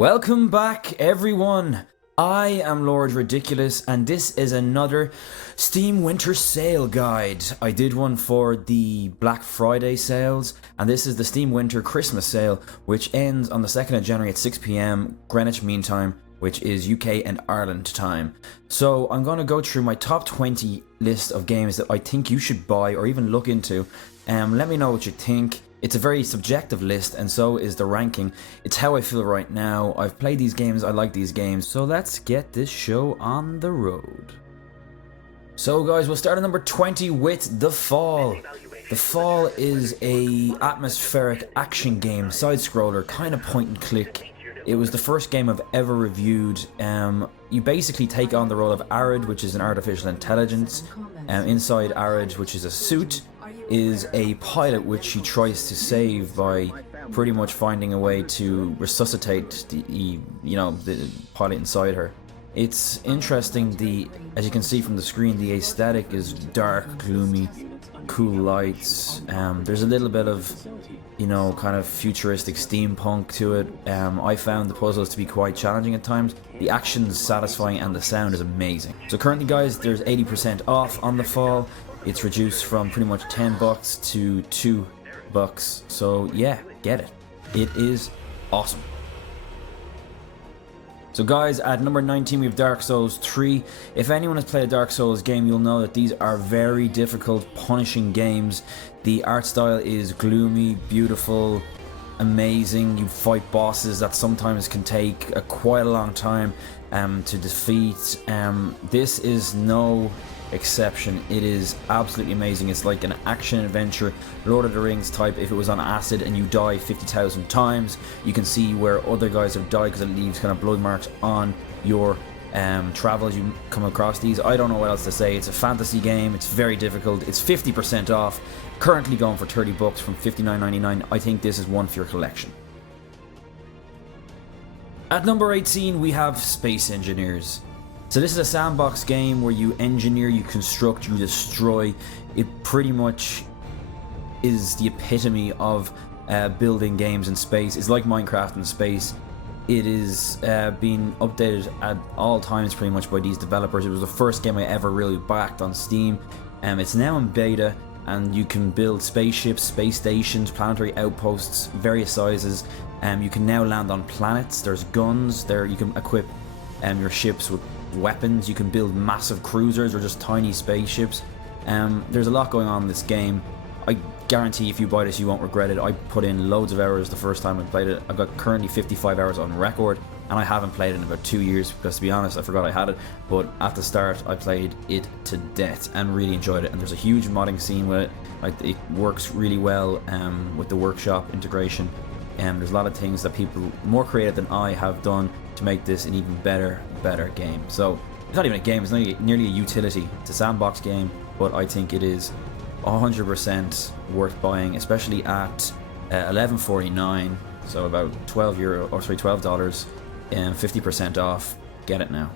Welcome back, everyone. I am Lord Ridiculous, and this is another Steam Winter Sale guide. I did one for the Black Friday sales, and this is the Steam Winter Christmas sale, which ends on the 2nd of January at 6 PM Greenwich Mean Time, which is UK and Ireland time. So I'm going to go through my top 20 list of games that I think you should buy or even look into. Let me know what you think. It's a very subjective list, and so is the ranking. It's how I feel right now. I've played these games, I like these games, so let's get this show on the road. So guys, we'll start at number 20 with The Fall. The Fall is a atmospheric action game, side-scroller, kind of point and click. It was the first game I've ever reviewed. You basically take on the role of Arid, which is an artificial intelligence. Inside Arid, which is a suit, is a pilot which she tries to save by pretty much finding a way to resuscitate the pilot inside her. It's interesting. As you can see from the screen, the aesthetic is dark, gloomy, cool lights. There's a little bit of kind of futuristic steampunk to it. I found the puzzles to be quite challenging at times. The action's satisfying and the sound is amazing. So currently guys, there's 80% off on The Fall. It's reduced from pretty much $10 to $2. So yeah, get it. It is awesome. So guys, at number 19 we have Dark Souls 3. If anyone has played a Dark Souls game, you'll know that these are very difficult, punishing games. The art style is gloomy, beautiful, amazing. You fight bosses that sometimes can take quite a long time to defeat. This is no exception. It is absolutely amazing. It's like an action adventure, Lord of the Rings type. If it was on acid and you die 50,000 times, you can see where other guys have died because it leaves kind of blood marks on your travel as you come across these. I don't know what else to say. It's a fantasy game. It's very difficult. It's 50% off, currently going for $30 from $59.99. I think this is one for your collection. At number 18 we have Space Engineers. So this is a sandbox game where you engineer, you construct, you destroy. It pretty much is the epitome of building games in space. It's like Minecraft in space. It is being updated at all times pretty much by these developers. It was the first game I ever really backed on Steam. It's now in beta, and you can build spaceships, space stations, planetary outposts, various sizes. You can now land on planets. There's guns there. You can equip your ships with weapons. You can build massive cruisers or just tiny spaceships. There's a lot going on in this game. I guarantee if you buy this you won't regret it. I put in loads of hours the first time I played it. I've got currently 55 hours on record, and I haven't played it in about 2 years because, to be honest, I forgot I had it. But at the start I played it to death and really enjoyed it, and there's a huge modding scene with it. It works really well with the workshop integration. There's a lot of things that people more creative than I have done to make this an even better game. So it's not even a game, it's nearly a utility. It's a sandbox game, but I think it is 100% worth buying, especially at $11.49, so about $12 and 50% off. Get it now.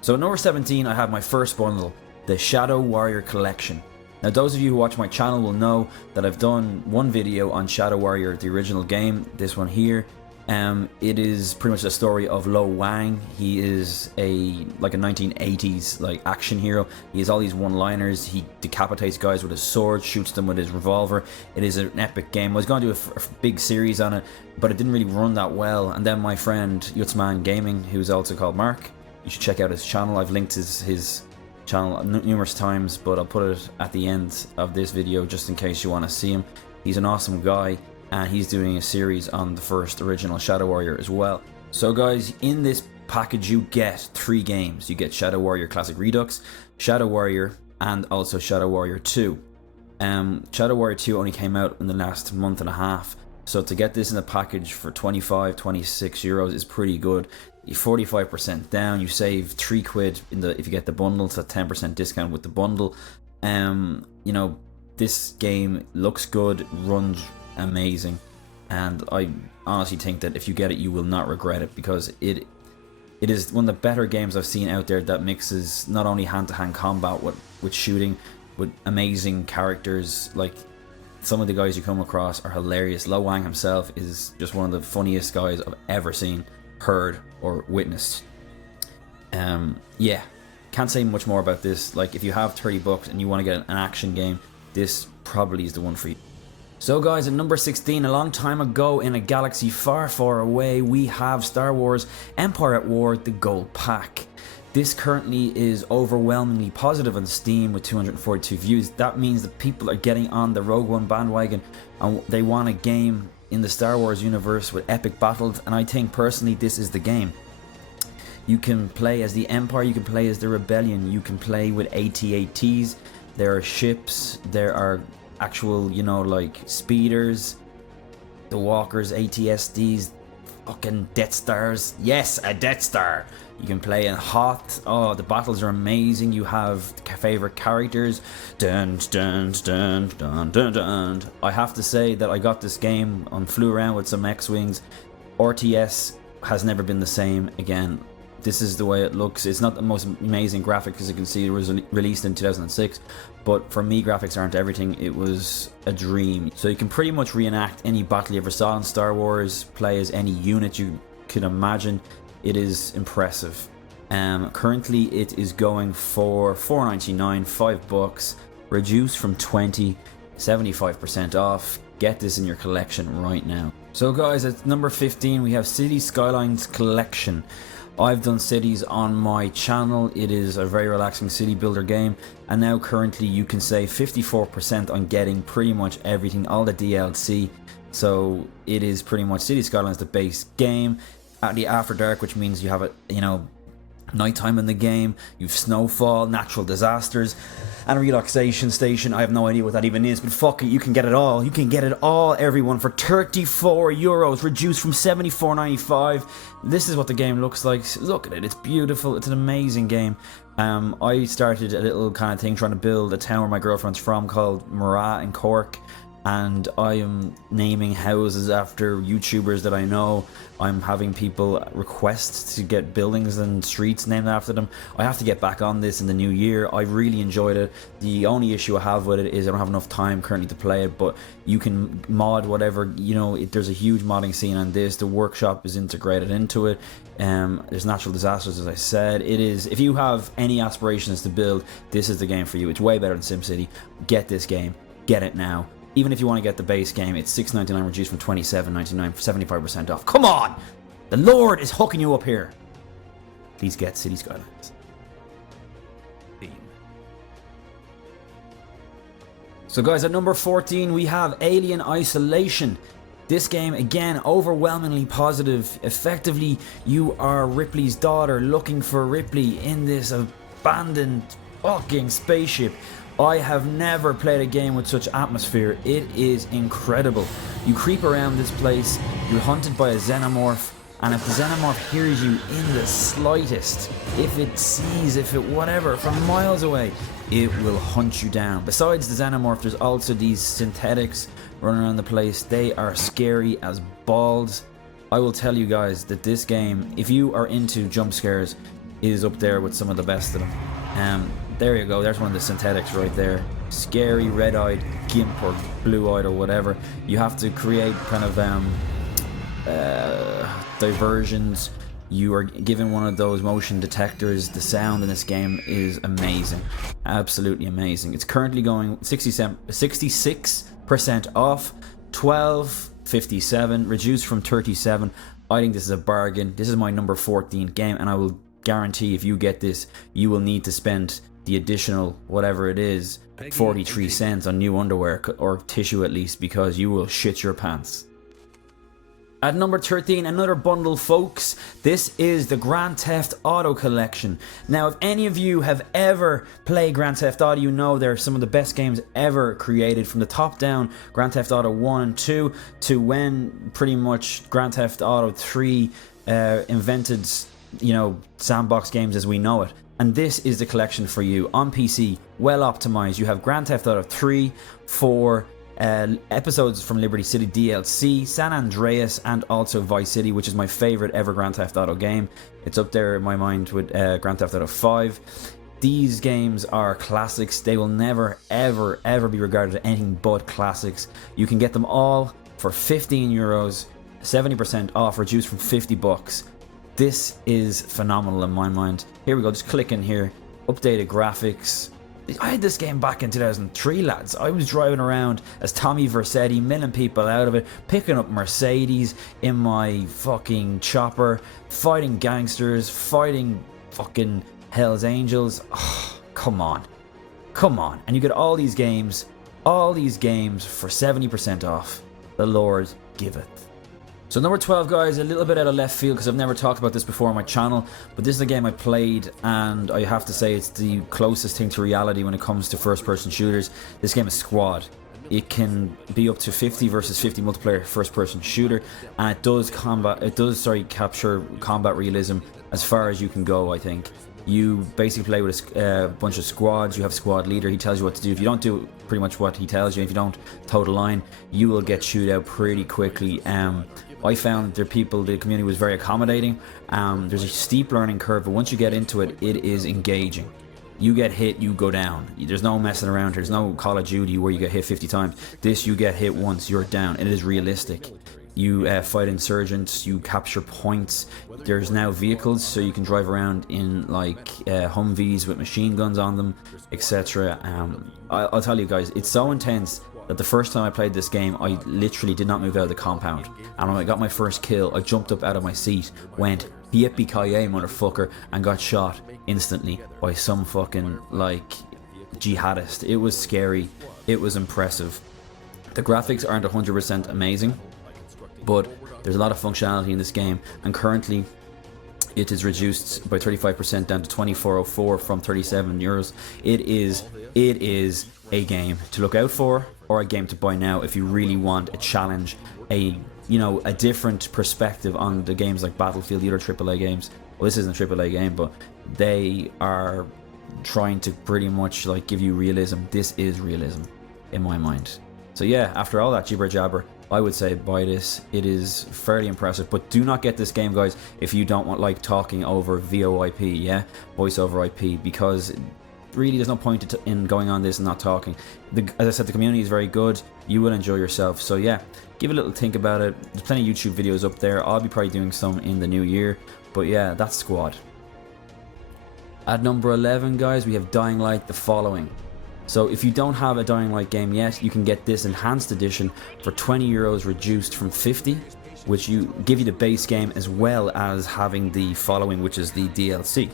So at number 17 I have my first bundle, the Shadow Warrior Collection. Now those of you who watch my channel will know that I've done one video on Shadow Warrior, the original game, this one here. It is pretty much the story of Lo Wang. He is like a 1980s action hero. He has all these one-liners. He decapitates guys with his sword, shoots them with his revolver. It is an epic game. I was going to do a big series on it, but it didn't really run that well. And then my friend Yutzman Gaming, who's also called Mark, you should check out his channel. I've linked his channel numerous times, but I'll put it at the end of this video just in case you want to see him. He's an awesome guy, and he's doing a series on the first original Shadow Warrior as well. So guys, in this package you get 3 games. You get Shadow Warrior Classic Redux, Shadow Warrior, and also Shadow Warrior 2. Shadow Warrior 2 only came out in the last month and a half, so to get this in a package for 25-26 euros is pretty good. You're 45% down. You save £3 if you get the bundle, so 10% discount with the bundle. This game looks good, runs amazing, and I honestly think that if you get it you will not regret it, because it is one of the better games I've seen out there that mixes not only hand-to-hand combat with shooting, with amazing characters. some of the guys you come across are hilarious. Lo Wang himself is just one of the funniest guys I've ever seen, heard, or witnessed. Yeah, can't say much more about this. Like, if you have 30 bucks and you want to get an action game, this probably is the one for you. So guys, at number 16, a long time ago in a galaxy far, far away, we have Star Wars Empire at War, the Gold Pack. This currently is overwhelmingly positive on Steam with 242 views. That means that people are getting on the Rogue One bandwagon and they want a game in the Star Wars universe with epic battles, and I think personally this is the game. You can play as the Empire, you can play as the Rebellion, you can play with AT-ATs, there are ships, there are actual, you know, like speeders, the walkers, AT-SDs, fucking Death Stars. Yes, a Death Star. You can play in Hoth. Oh, the battles are amazing. You have favorite characters. Dun dun dun dun dun dun. I have to say that I got this game and flew around with some X-Wings. RTS has never been the same again. This is the way it looks. It's not the most amazing graphics, as you can see. It was released in 2006, but for me, graphics aren't everything. It was a dream. So you can pretty much reenact any battle you ever saw in Star Wars, play as any unit you could imagine. It is impressive. Currently it is going for $4.99, $5, reduced from 20, 75% off. Get this in your collection right now. So guys, at number 15 we have City Skylines Collection. I've done cities on my channel. It is a very relaxing city builder game, and now currently you can save 54% on getting pretty much everything, all the DLC. So it is pretty much City Skylines, the base game. At the After Dark, which means you have it, you know, nighttime in the game, you've snowfall, natural disasters, and a relaxation station. I have no idea what that even is, but fuck it, you can get it all. You can get it all, everyone, for €34, reduced from $74.95. This is what the game looks like. Look at it, it's beautiful, it's an amazing game. I started a little kind of thing trying to build a town where my girlfriend's from called Murat in Cork, and I am naming houses after YouTubers that I know. I'm having people request to get buildings and streets named after them. I have to get back on this in the new year. I really enjoyed it. The only issue I have with it is I don't have enough time currently to play it, but you can mod whatever, you know, there's a huge modding scene on this. The workshop is integrated into it. There's natural disasters, as I said. It is, if you have any aspirations to build, this is the game for you. It's way better than SimCity. Get this game. Get it now. Even if you want to get the base game, it's $6.99 reduced from $27.99, 75% off. Come on! The Lord is hooking you up here. Please get City Skylines. So guys, at number 14 we have Alien Isolation. This game, again, overwhelmingly positive. Effectively, you are Ripley's daughter looking for Ripley in this abandoned fucking spaceship. I have never played a game with such atmosphere. It is incredible. You creep around this place, you're hunted by a xenomorph, and if the xenomorph hears you in the slightest, if it sees, if it whatever, from miles away, it will hunt you down. Besides the xenomorph, there's also these synthetics running around the place. They are scary as balls. I will tell you guys that this game, if you are into jump scares, is up there with some of the best of them. There you go, there's one of the synthetics right there. Scary, red-eyed, gimp or blue-eyed or whatever. You have to create kind of diversions. You are given one of those motion detectors. The sound in this game is amazing. Absolutely amazing. It's currently going 66% off, $12.57, reduced from $37. I think this is a bargain. This is my number 14 game, and I will guarantee if you get this, you will need to spend the additional whatever it is 43 cents on new underwear or tissue at least, because you will shit your pants. At number 13, another bundle, folks. This is the Grand Theft Auto Collection. Now, if any of you have ever played Grand Theft Auto, you know they're some of the best games ever created. From the top down, Grand Theft Auto 1 and 2, to when pretty much Grand Theft Auto 3 invented, you know, sandbox games as we know it. And this is the collection for you on PC, well optimized. You have Grand Theft Auto 3, 4, episodes from Liberty City DLC, San Andreas, and also Vice City, which is my favorite ever Grand Theft Auto game. It's up there in my mind with Grand Theft Auto 5. These games are classics. They will never, ever, ever be regarded as anything but classics. You can get them all for 15 euros, 70% off, reduced from 50 bucks. This is phenomenal in my mind. Here we go, just click in here. Updated graphics. I had this game back in 2003, lads. I was driving around as Tommy Vercetti, milling people out of it, picking up Mercedes in my fucking chopper, fighting gangsters, fighting fucking Hell's Angels. Oh, come on. Come on. And you get all these games for 70% off. The Lord giveth. So number 12, guys, a little bit out of left field because I've never talked about this before on my channel, but this is a game I played and I have to say it's the closest thing to reality when it comes to first-person shooters. This game is Squad. It can be up to 50 versus 50 multiplayer first-person shooter, and it does capture combat realism as far as you can go, I think. You basically play with a bunch of squads. You have squad leader. He tells you what to do. If you don't do pretty much what he tells you, if you don't toe the line, you will get chewed out pretty quickly. I found the community was very accommodating. There's a steep learning curve, but once you get into it, it is engaging. You get hit, you go down. There's no messing around. There's no Call of Duty where you get hit 50 times. This, you get hit once, you're down. It is realistic. You fight insurgents, you capture points. There's now vehicles, so you can drive around in like Humvees with machine guns on them, etc. I'll tell you guys, it's so intense that the first time I played this game, I literally did not move out of the compound. And when I got my first kill, I jumped up out of my seat, went yippee-ki-yay, motherfucker, and got shot instantly by some fucking like jihadist. It was scary. It was impressive. The graphics aren't 100% amazing, but there's a lot of functionality in this game, and currently it is reduced by 35% down to 24.04 from 37 euros. It is a game to look out for, or a game to buy now if you really want a challenge, a different perspective on the games like Battlefield, the other AAA games. Well, this isn't a AAA game, but they are trying to pretty much like give you realism. This is realism in my mind. So yeah, after all that jibber jabber, I would say buy this. It is fairly impressive, but do not get this game, guys, if you don't want like talking over VoIP, yeah, voice over IP, because really there's no point in going on this and not talking. As I said, the community is very good. You will enjoy yourself. So yeah, give a little think about it. There's plenty of YouTube videos up there. I'll be probably doing some in the new year, but yeah, that's Squad. At number 11, guys, we have Dying Light: The Following. So if you don't have a Dying Light game yet, you can get this enhanced edition for 20 euros, reduced from 50, which you give you the base game as well as having The Following, which is the DLC.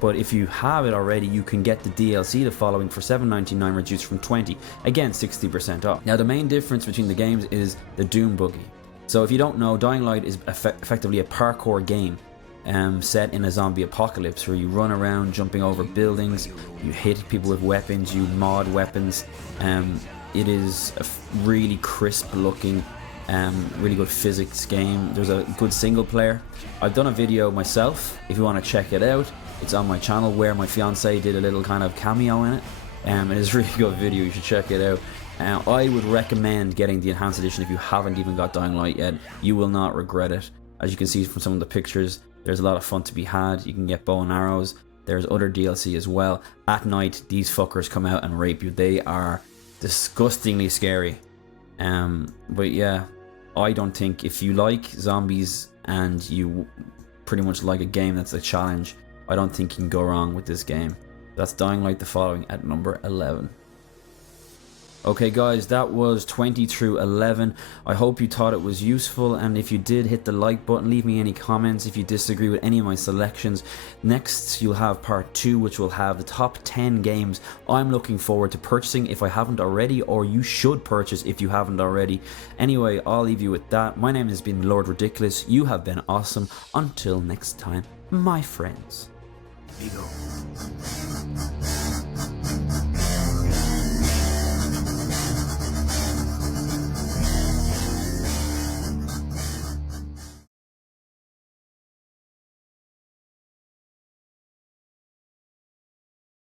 But if you have it already, you can get the DLC The Following for 7.99, reduced from 20, again 60% off. Now the main difference between the games is the Doom buggy. So if you don't know, Dying Light is effectively a parkour game set in a zombie apocalypse where you run around jumping over buildings, you hit people with weapons, you mod weapons. It is a really crisp looking, really good physics game. There's a good single player. I've done a video myself, if you want to check it out. It's on my channel where my fiance did a little kind of cameo in it. It is a really good video, you should check it out. I would recommend getting the enhanced edition if you haven't even got Dying Light yet. You will not regret it. As you can see from some of the pictures, there's a lot of fun to be had. You can get bow and arrows. There's other DLC as well. At night, these fuckers come out and rape you. They are disgustingly scary. But yeah, I don't think, if you like zombies and you pretty much like a game that's a challenge, I don't think you can go wrong with this game. That's Dying Light: The Following at number 11. Okay guys, that was 20 through 11. I hope you thought it was useful, and if you did, hit the like button, leave me any comments if you disagree with any of my selections. Next you'll have part 2, which will have the top 10 games I'm looking forward to purchasing if I haven't already, or you should purchase if you haven't already. Anyway, I'll leave you with that. My name has been Lord Ridiculous. You have been awesome. Until next time, my friends. Amigo.